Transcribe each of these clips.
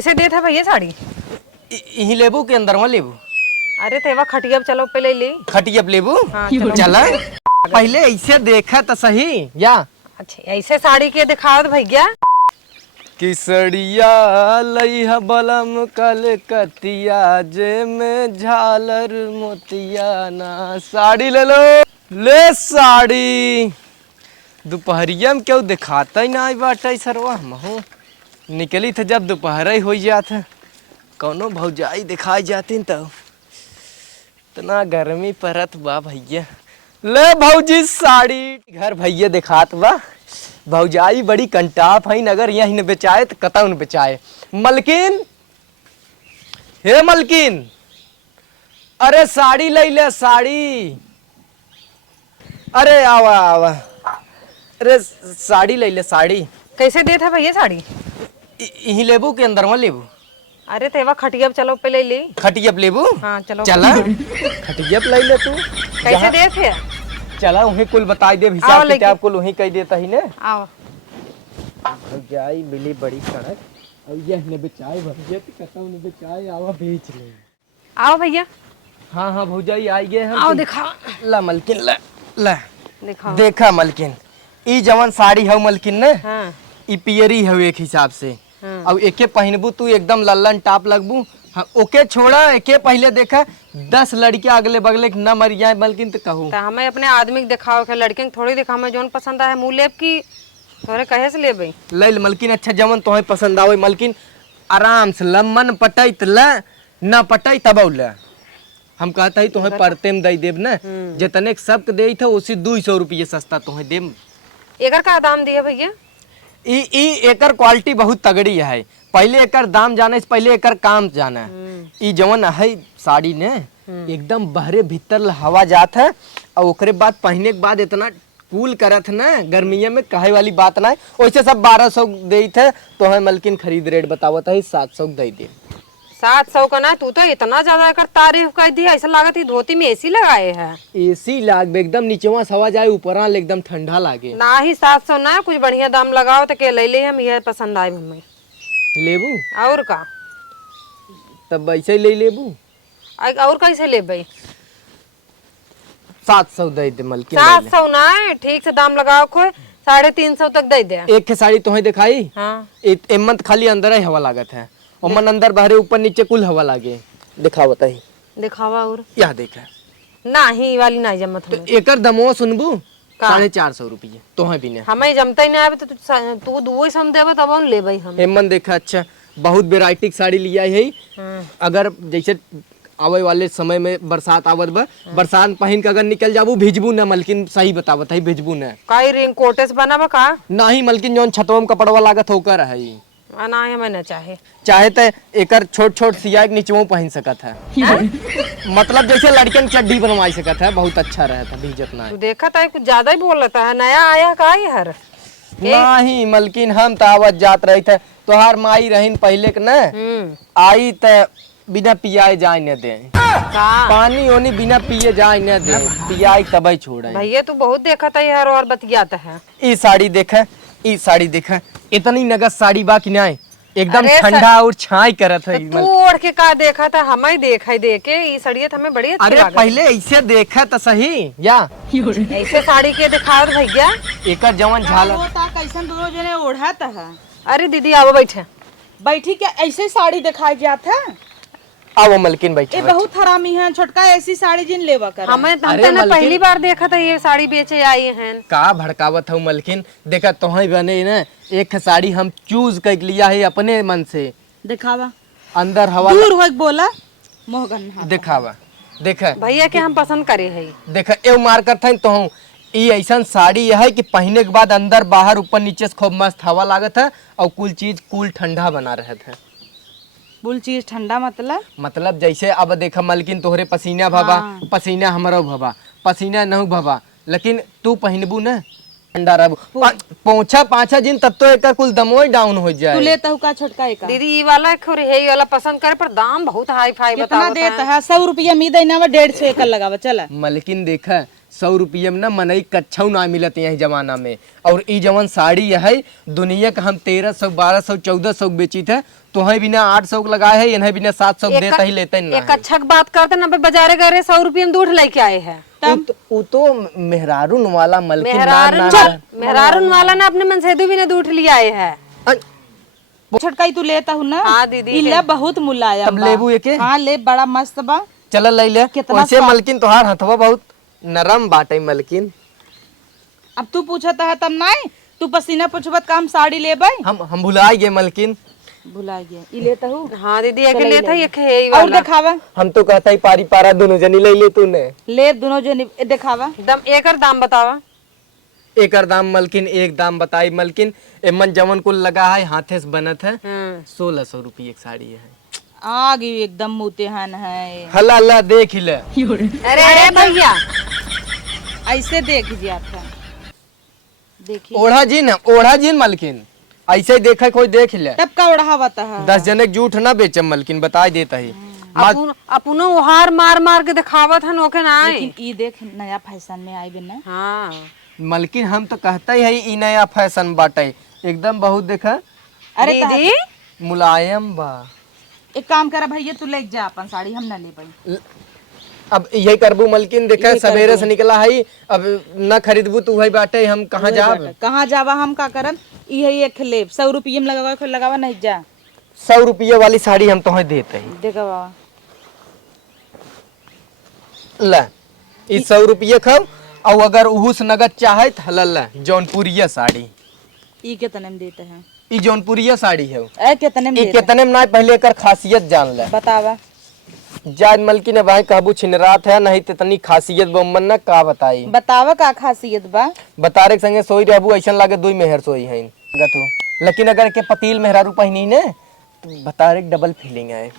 कैसे देत है भैया साड़ी? यही लेबू के अंदर में लेबू? अरे तेवा खटिया चलो पहले ले। खटियब लेबू? हाँ, चलो। चला पहले ऐसे देखा तो सही या अच्छा ऐसे साड़ी के दिखाओ भैया। किसड़िया लइहा बलम कलकतिया जे में झालर मोतिया ना। साड़ी ले लो, ले साड़ी। दोपहरिया में क्यों दिखाता ही ना आई बाटा सरवा महू निकली थे जब दोपहर ही हो जात है कौनो भौजाई दिखाई जाती तो इतना गर्मी परत बा भैया। ले भौजी साड़ी घर भैया दिखात बा। भौजाई बड़ी कंटाप है नगर यहाँ न बेचाए तो कतौ न बेचाए। मलकिन, हे मलकिन, अरे साड़ी ले ले साड़ी। अरे आवा आवा, अरे साड़ी ले ले साड़ी। कैसे देत है भैया साड़ी? यही लेबू के अंदर में लेबू? अरे तेवा खटिया चलो पहले ले। खटियब लेबू? हाँ चलो। चला खटियब ले ले तू। कैसे देत है? चला वहीं कुल बता दे हिसाब किताब कुल वहीं कह देता ही ने। आओ भौजाई मिली बड़ी सड़क और यह ने बेचाए भैया तो कतौ ने बेचाए आवा बेच ले। आओ भैया। हाँ हाँ भौजाई आई गए हम। आओ दिखाओ। ला मलकिन ला ला दिखाओ। देखा मलकिन ई जवन साड़ी है मलकिन ने हाँ। ई पियरी है एक हिसाब से। हाँ। और एके पहनबू तू एकदम लल्लन टाप लगबू। हाँ, ओके छोड़ा एके पहले देखा 10 लड़कियां अगले बगले न मर जाए मलकिन तो कहूँ तो हमें अपने आदमी के दिखाओ के लड़के के थोड़ी दिखा। हमें जोन पसंद आए मुँह लेब की थोड़े कहे से ले भाई ले मलकिन। अच्छा जवन तुम्हें पसंद आवे मलकिन आराम से लमन पटैत ल न पटै तब ल हम कहता ही तुम्हें परते में दे देब न जितने सबके दे थे उसी 200 रुपये सस्ता तुम्हें देब। एकर का दाम दिया भैया? ई एकर क्वालिटी बहुत तगड़ी है। पहले एकर दाम जाने से पहले एकर काम जाना है। ई जवन है साड़ी ने एकदम बहरे भीतर हवा जात है और ओकरे बाद पहने के बाद इतना कूल करत ना गर्मिया में कहे वाली बात ना है। वैसे सब 1200 दे थे तो है मलकिन खरीद रेट बतावत है 700 दे दे। 700 का ना? तू तो इतना ज्यादा कर तारीफ कर दी। ऐसा लागत ही धोती में एसी लगाए है। एसी लाग एकदम नीचवा हवा जाए ऊपरा एकदम ठंडा लागे ना ही 700 ना कुछ बढ़िया दाम लगाओ तो के ले ले हम ये पसंद आए हमें। लेबू और का तब ऐसे ही ले लेबू। और कैसे ले भाई? 700 दे दे मलकिन। 700 ना है ठीक से दाम लगाओ कोई 350 तक दे दे। एक के साड़ी तुम्हें दिखाई। हाँ। एमंत खाली अंदर ही हवा लागत है और मन अंदर बाहर ऊपर नीचे कुल हवा लागे। दिखा बताई दिखावा और यह देखा ना ही वाली ना जमत तो एकर दमो सुनबू का? 450 रुपये तुम्हें भी ने। हमें जमता ही नहीं आवे तो तू दू ही सम देबा तब हम ले भाई हम। हेमंत देखा अच्छा बहुत वेराइटी साड़ी लिया है। अगर जैसे आवे वाले समय में बरसात आवत बा बरसात पहन के अगर निकल जाबू भिजबू ना मलकिन। सही बतावत है भिजबू ना। काई रिंग कोटे से बनाबा का? ना ही मलकिन जौन छतवा में कपड़वा लागत होकर है ना हमें ना चाहे। चाहे तो एकर छोट छोट सिया के नीचवों पहन सकत है। मतलब जैसे लड़कियन चड्डी बनवाई सकत है बहुत अच्छा रहता भीजत ना। तू देखा था कुछ ज्यादा ही बोल रहा है। नया आया का ये हर नहीं मलकिन हम तो आवत जात रही थे तोहार माई रहीन पहले के न आई तो बिना पियाए जाए न दे पानी ओनी बिना पिए जाए न दे पियाई तब छोड़े। भैया तू बहुत देखा था ये हर और बतियाता है। ई साड़ी देखा ई साड़ी देखा इतनी नगद साड़ी बा कि नहीं एकदम अरे ठंडा और छाई करत है। तू ओढ़ के का देखा था? हमें देखा देखे ये साड़ी हमें बड़ी अच्छी अरे लागत। पहले ऐसे देखा तो सही या ऐसे साड़ी के दिखाओ भैया। एकर जवन झालर होता कैसन दोनों जने ओढ़त है। अरे दीदी आओ बैठे। बैठी क्या ऐसे साड़ी दिखाई जात है? आओ मलकिन बैठे। ये बहुत हरामी है छोटका ऐसी साड़ी जिन लेवा कर। हमें अरे हमने मलकिन- पहली बार देखा था ये साड़ी बेचे आई हैं। का भड़कावत हूँ मलकिन देखा तुम्हें बने न एक साड़ी हम चूज कर लिया है अपने मन से। दिखावा अंदर हवा दूर हो बोला मोहगन दिखावा देखा भैया के हम पसंद करे है। देखा एव मार कर था तो ये ऐसा साड़ी है कि पहने के बाद अंदर बाहर ऊपर नीचे से खूब मस्त हवा लागत है और कुल चीज कूल ठंडा बना रहे थे। बुल चीज ठंडा मतलब जैसे अब देखा मलकिन तोहरे पसीना भबा पसीना हमारो भबा पसीना नहीं भबा लेकिन तू पहनबू न ठंडा रहबू पहुंचा 5 दिन तब तो एक कुल दमोई डाउन हो जाए। तू लेता हूँ का छोटका एक दीदी ये वाला है ये वाला पसंद करे पर दाम बहुत हाई फाई कितना बताओ। देता है? 100 रुपया मी देना 150 एक लगावा चला। मलकिन देखा 100 रुपये में ना मनई कच्छौ ना मिलत यही जमाना में। और ई जवन साड़ी है दुनिया का हम 1300 1200 1400 बेची थे तुम्हें बिना 800 के लगाए है, इन्हें बिना 700 देता ही लेते ना एक अच्छा बात करते ना, बाजारे गए 100 रुपये में दूध लेके आए हैं। वो तो मेहरारून वाला मलकिन मेहरारून वाला ना अपने मन से भी ना दूध लिए आए हैं। छोटकाई तू लेता हूँ ना। हाँ दीदी, इला बहुत मुलायम तब लेबू एके। हाँ ले, बड़ा मस्त बा। चल ले ले। कितना वैसे मलकिन तोहार हथवा बहुत नरम बाटे मलकिन। अब तू पूछता है तब नहीं, तू पसीना पूछबत का हम साड़ी लेबै। हम भुला गए मलकिन। भुला गया ई लेता हूँ। हाँ दीदी, एक लेता है, एक है ही और वाला। दिखावा। हम तो कहता ही पारी पारा दोनों जनी ले ले तूने। ले दोनों जो दिखावा। दम एकर दाम बतावा। एकर दाम मलकिन एक दाम बताई मलकिन। एमन जमन कुल लगा है हाथे से बनत है 1600 रुपये एक साड़ी है। आगे एकदम मुतेहन है। हल्ला हल्ला देख ले। अरे भैया, ऐसे देख दिया था। देखिए ओढ़ा जीन मलकिन, ऐसे ही देखा कोई देख ले। तब का ओढ़ावता है। 10 जने झूठ ना बेचम मलकिन, बता देता ही। अपनो उहार मार मार के दिखावत है नोके ना। लेकिन ई देख नया फैशन में आई बिना। हाँ मलकिन हम तो कहता ही है ई नया फैशन बाटे, एकदम बहुत देखा। अरे दीदी, मुलायम बा। एक काम करा भैया, तू ले जा अपन साड़ी, हम ना ले। अब यही करबू मलकिन, देखा सवेरे से निकला है, अब न खरीदबू तो वही बाटे, हम कहाँ जाब। कहाँ जावा, हम का करम। यही एक ले 100 रुपये में लगावा नहीं जा। 100 रुपये वाली साड़ी हम तुम्हें देते हैं। देखा बाबा ला, इस 100 रुपये खाओ, और अगर उहुस नगद चाहे तो ला जौनपुरिया साड़ी। ई कितने में देते हैं? ई जौनपुरिया साड़ी है। ए कितने में ई देते हैं? कितने में ना, पहले एकर खासियत जान ले। बतावा। जाज मलकिन है भाई, कहबू छिनरात है नहीं तो इतनी खासियत बम्बन ना का बताई। बतावा का खासियत बा। बतारे के संगे सोई रहबू, ऐसा लागे दुई मेहर सोई है गतू। लेकिन अगर के पतील मेहरारू पहनी ने तो बतारे डबल फीलिंग है।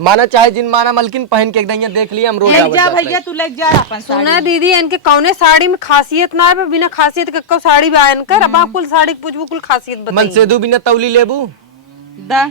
माना चाहे जिन माना मलकिन पहन के एकदम देख लिया हम रोज ले जा भैया, तू ले जा अपन साड़ी। सुना दीदी, इनके कौने साड़ी में खासियत ना है, बिना खासियत के को साड़ी बयान कर। अब आप कुल साड़ी पूछबू, कुल खासियत मन बताइए। से दू बिना तौली लेबू दा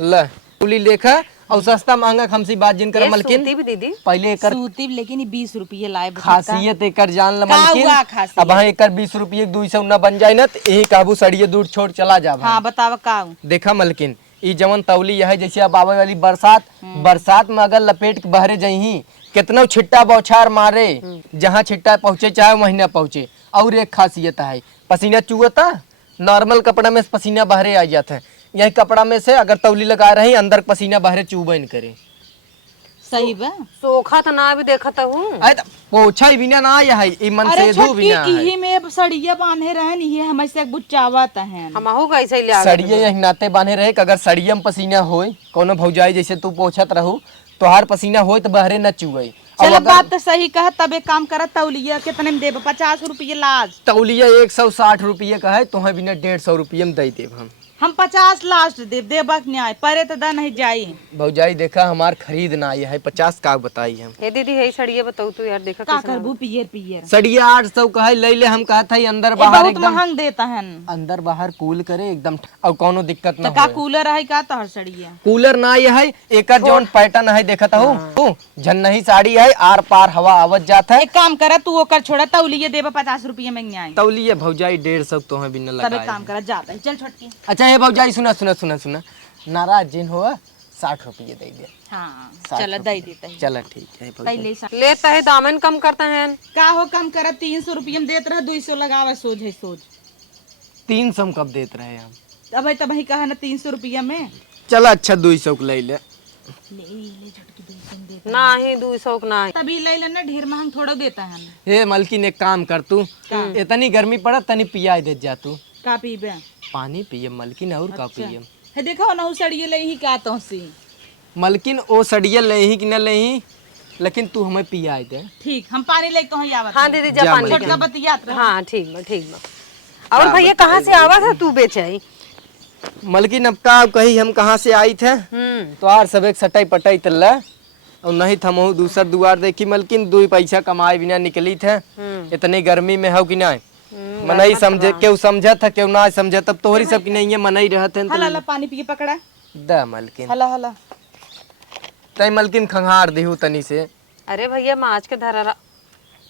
ल तौली लेखा और सस्ता महंगा खमसी बात जिन कर मलकिन। सूती भी दीदी, पहले एकर सूती, लेकिन ये 20 रुपये लाए। खासियत एकर जान ल का मलकिन। हुआ खासियत? अब हाँ एकर 20 रुपये 200 न बन जाए ना तो यही कहबू सड़िए दूर छोड़ चला जा। हाँ बतावा का। देखा मलकिन, ई जवन तौली है जैसे अब आवे वाली बरसात में अगर लपेट के बहरे जही कितना छिट्टा बौछार मारे, जहाँ छिट्टा पहुँचे चाहे वहीं ना पहुँचे। और एक खासियत है, पसीना चुहता, नॉर्मल कपड़ा में पसीना बहरे आ जाता है, यही कपड़ा में से अगर तौली लगा रही अंदर पसीना बहरे चुबन करे। सही बा। सोखा तो ना भी देखत हूँ। पोछा ही बिना ना आया है, ई मन अरे से धू छोटकी बिना है। इही में सड़िया बांधे रहन, ये हमसे बुच्चावत हैं। हम आहू कैसे ले आ सड़िए यही नाते बांधे रहे कि अगर सड़िया में पसीना होए, कोनो भौजाई जैसे तू पोछत रहू तोहार पसीना होए तो बहरे न चुए। चल बात तो सही कह। तब एक काम कर, तौलिया कितने में देब? 50 रुपये लाज। तौलिया 160 रुपये का है, तुम्हें बिना 150 रुपये में दे देब हम 50 लास्ट देब। देबक न्याय परे तो दा नहीं जाई। भौजाई देखा हमार खरीद ना आया है, 50 का बताई हम। हे दीदी, है सड़िए बताऊ तू यार, देखा का कैसे करबू? पियर पियर सड़िया 800 का है, ले ले। हम कहा था अंदर ये बाहर बहुत एकदम महंग देता है। अंदर बाहर कूल करे एकदम, और कोनो दिक्कत ना तो का हो। कूलर है का तोहर सड़िया? कूलर ना ये है, एकर जौन पैटर्न है देखता हूँ तू, झन्नही साड़ी है, आर पार हवा आवत जाता है। एक काम कर, तू ओकर छोड़ा, तौलिया देब 50 रुपये में न्याय। तौलिया भौजाई 150 तो है बिना तब एक लगाए। काम कर, जाता है। चल छोटकी। अच्छा ये भौजाई सुना सुना सुना सुना, नाराज जिन हो 60 रुपये दे दे। हाँ 60 चल दे देता है। चल ठीक है भौजाई। पहले लेता है, दामन कम करता है। का हो कम कर, 300 रुपये में देत रहा, 200 लगावा सोझ है सोझ। 300 में कब देते रहे हम? तब ही कहा ना 300 रुपया में। चल अच्छा 200 के ले ले। ना ही 200 का ना ही। तभी ले लेना, ढेर महंग थोड़ा देता है। हे मलकिन एक काम कर तू, इतनी गर्मी पड़त तनी पिया दे जा तू। का पीबे? पानी पिए मलकिन, और का पिए है देखो ना, सड़िए ले ही का तो सी। मलकिन ओ सड़िया ले ही कि न ले ही, लेकिन तू हमें पिया दे। ठीक, हम पानी लेके वहीं आवत। हाँ दीदी, जा पानी छोटका बतियात रह। हाँ ठीक बा, ठीक बा। और भैया कहाँ से आवा था तू बेचाई? मलकिन अब का कही हम कहाँ से आई थे, तो आर सब एक सटाई पटाई तल्ला, और नहीं थमहू दूसर दुआर देखी मलकिन, 2 पैसा कमाए बिना निकली थे। इतनी गर्मी में हो कि ना, मनई समझे, केहू समझा था केहू ना समझा, तब तोहरी सब की नहीं है मनई रहते हैं। हला पानी पी के पकड़ा द मलकिन, हला हला। तई मलकिन खंगार देहू तनी से। अरे भैया, माच के धरा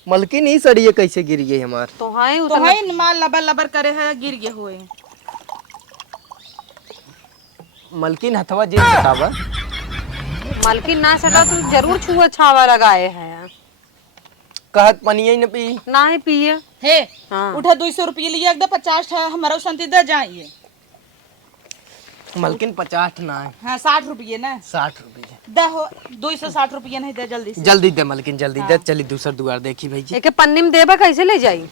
मलकिन ही सड़िए कैसे गिर गई हमार? तो हाँ तो है माल लबर लबर करे है, गिर गए होए। मलकिन हथवा जे बतावा। मालकिन ना सटा तो जरूर छुआ छावा लगाए हैं। कहत पनिया न पी। ना ही पिए। हे हाँ। उठा 200 रुपये लिया एकदम 50 है हमारा शांति दे जाइए। मलकिन 50 ना है, हाँ 60 रुपये ना 60 रुपये। दे हो 260 रुपये नहीं दे जल्दी से। जल्दी दे मलकिन जल्दी दे। चली दूसर दुआर देखी भैया। एक पन्नी में देबा कैसे ले जाई?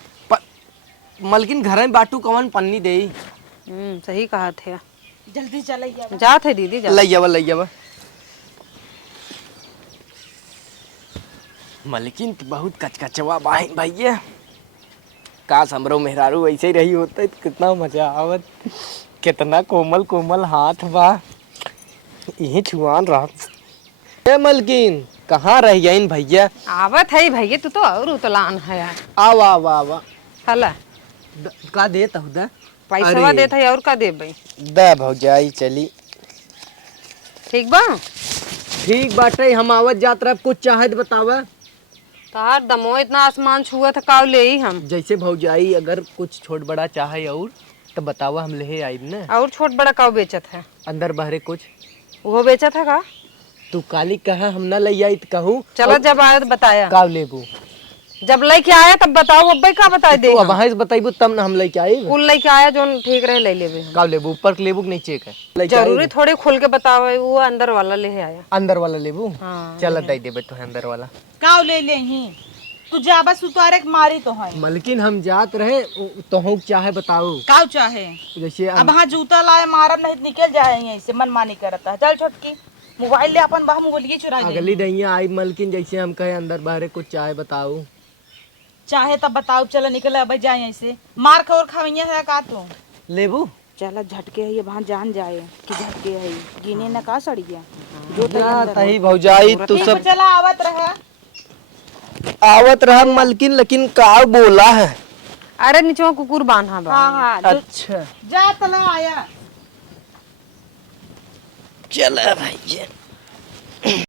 मलकिन घर में बाटू कवन पन्नी दे। सही कहा थे। जल्दी चलिए। जात है दीदी जा। लैया मलकिन तो बहुत कचकचवा बाहिन भैया। काश हमरो मेहरारू ऐसे ही रही होता तो कितना मजा आवत। कितना कोमल कोमल हाथ बा, यही छुआन रहा। ए मलकिन कहाँ रह गईन भैया? आवत है भैया, तू तो और उतलान है। आवा आवा आवा। हला का देता हूँ दा? पैसा देता है और का देबई? दा भौजाई चली। ठीक बा। ठीक बाटे, हम आवत जात रह। कुछ चाहत बतावा। तार दमो इतना आसमान छुआ था काव ले ही हम। जैसे भौजाई अगर कुछ छोट बड़ा चाहे और तो बतावा, हम ले आइब ना। और छोट बड़ा काव बेचत है? अंदर बहरे कुछ वो बेचत है का? तू काली कहा हम ना ले आई तो कहूँ। चलो जब आया तो बताया। काव लेबू? जब लेके आया तब बताओ। अब्बे का बता दे। तू वहां से बताइबू तब ना हम लेके आई। कुल लेके आया जो ठीक रहे ले लेबे हम। काव लेबू? ऊपर के लेबू कि नीचे का? जरूरी थोड़ी खुल के बतावे। वो अंदर वाला ले आया। अंदर वाला लेबू? हाँ। चल दे देबे तो अंदर वाला। काव ले ले ही तू जा बस उतारे के मारी तो है। मलकिन हम जात रहे तो हम चाहे बताओ। काव चाहे जैसे अब हाँ जूता लाए मारब नहीं निकल जाए यहीं से। मनमानी करता है। चल छोटकी मोबाइल ले अपन बाहर मोबाइल चुरा दे। अगली दैया आई मलकिन, जैसे हम कहे अंदर बहरे कुछ चाहे बताओ। चाहे तब बताओ। चलो निकल अब जाए यहीं से। मार खबर खाविया है का तू? लेबू? चल झटके है ये वहाँ जान जाए कि झटके है गिने न का सड़िया जो तही भौजाई तू सब चला आवत रहा। आवत रहा मलकिन, लेकिन का बोला है? अरे नीचे कुकुर बांधा बा। हाँ हाँ अच्छा जा तला आया। चल भैया।